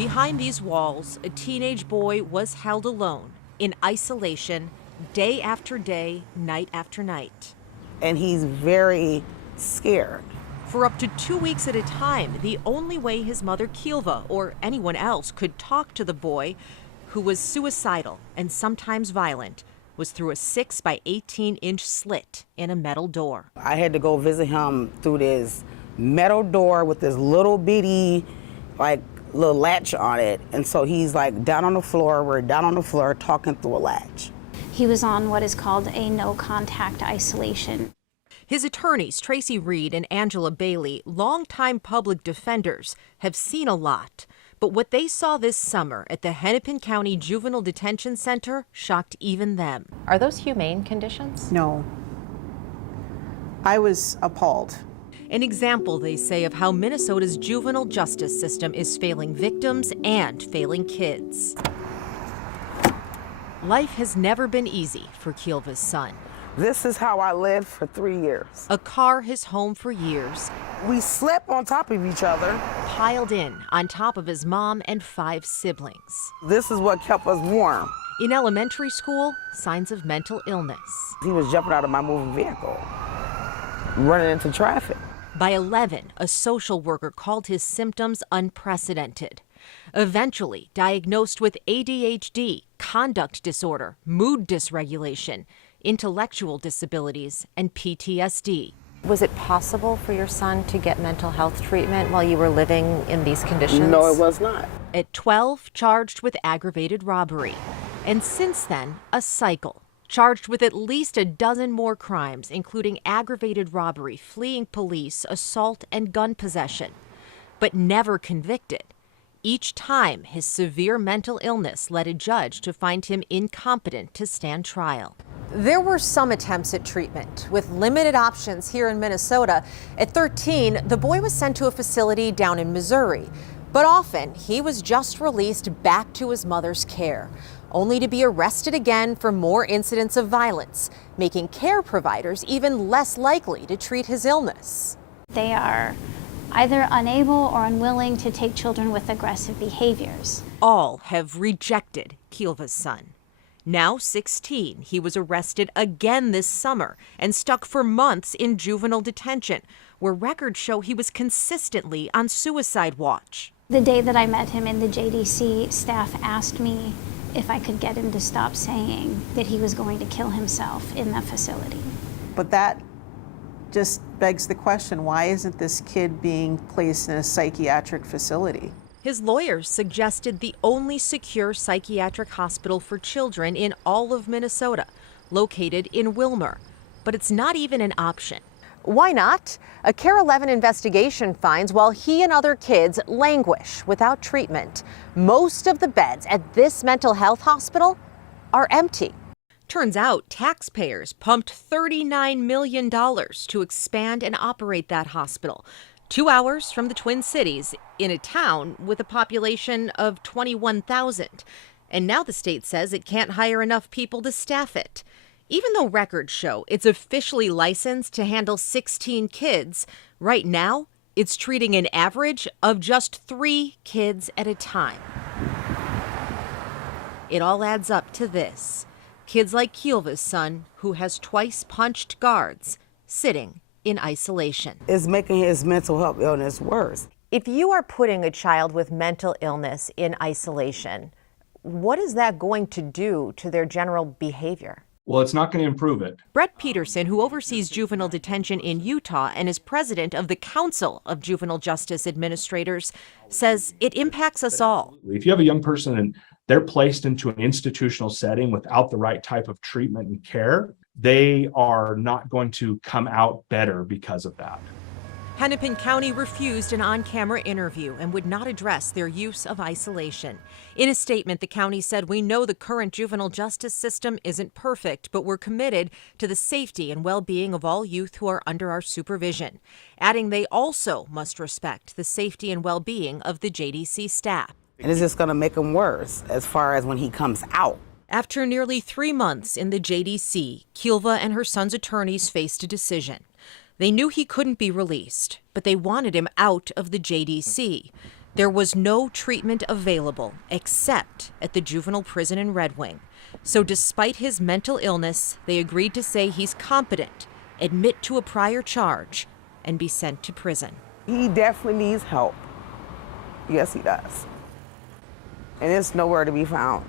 Behind these walls, a teenage boy was held alone, in isolation, day after day, night after night. And he's very scared. For up to 2 weeks at a time, the only way his mother Kilva or anyone else could talk to the boy, who was suicidal and sometimes violent, was through a 6 by 18-inch slit in a metal door. I had to go visit him through this metal door with this little bitty, little latch on it. And so he's down on the floor, we're down on the floor talking through a latch. He was on what is called a no-contact isolation. His attorneys, Tracy Reed and Angela Bailey, longtime public defenders, have seen a lot. But what they saw this summer at the Hennepin County Juvenile Detention Center shocked even them. Are those humane conditions? No. I was appalled. An example, they say, of how Minnesota's juvenile justice system is failing victims and failing kids. Life has never been easy for Kilva's son. This is how I lived for 3 years. A car his home for years. We slept on top of each other. Piled in on top of his mom and 5 siblings. This is what kept us warm. In elementary school, signs of mental illness. He was jumping out of my moving vehicle, running into traffic. By 11, a social worker called his symptoms unprecedented. Eventually diagnosed with ADHD, conduct disorder, mood dysregulation, intellectual disabilities, and PTSD. Was it possible for your son to get mental health treatment while you were living in these conditions? No, it was not. At 12, charged with aggravated robbery. And since then, a cycle. Charged with at least a dozen more crimes, including aggravated robbery, fleeing police, assault, and gun possession. But never convicted. Each time, his severe mental illness led a judge to find him incompetent to stand trial. There were some attempts at treatment, with limited options here in Minnesota. At 13, the boy was sent to a facility down in Missouri. But often, he was just released back to his mother's care, only to be arrested again for more incidents of violence, making care providers even less likely to treat his illness. They are either unable or unwilling to take children with aggressive behaviors. All have rejected Kilva's son. Now 16, he was arrested again this summer and stuck for months in juvenile detention, where records show he was consistently on suicide watch. The day that I met him in the JDC, staff asked me if I could get him to stop saying that he was going to kill himself in the facility. But that just begs the question, why isn't this kid being placed in a psychiatric facility? His lawyers suggested the only secure psychiatric hospital for children in all of Minnesota, located in Willmar. But it's not even an option. Why not? A Care 11 investigation finds while he and other kids languish without treatment, most of the beds at this mental health hospital are empty. Turns out taxpayers pumped $39 million to expand and operate that hospital, 2 hours from the Twin Cities, in a town with a population of 21,000. And now the state says it can't hire enough people to staff it. Even though records show it's officially licensed to handle 16 kids, right now it's treating an average of just 3 kids at a time. It all adds up to this. Kids like Kilva's son, who has twice punched guards, sitting in isolation. It's making his mental health illness worse. If you are putting a child with mental illness in isolation, what is that going to do to their general behavior? Well, it's not going to improve it. Brett Peterson, who oversees juvenile detention in Utah and is president of the Council of Juvenile Justice Administrators, says it impacts us all. If you have a young person and they're placed into an institutional setting without the right type of treatment and care, they are not going to come out better because of that. Hennepin County refused an on-camera interview and would not address their use of isolation. In a statement, the county said, "We know the current juvenile justice system isn't perfect, but we're committed to the safety and well-being of all youth who are under our supervision," adding they also must respect the safety and well-being of the JDC staff. And it's just going to make him worse as far as when he comes out. After nearly 3 months in the JDC, Kilva and her son's attorneys faced a decision. They knew he couldn't be released, but they wanted him out of the JDC. There was no treatment available except at the juvenile prison in Red Wing. So despite his mental illness, they agreed to say he's competent, admit to a prior charge, and be sent to prison. He definitely needs help. Yes, he does. And it's nowhere to be found.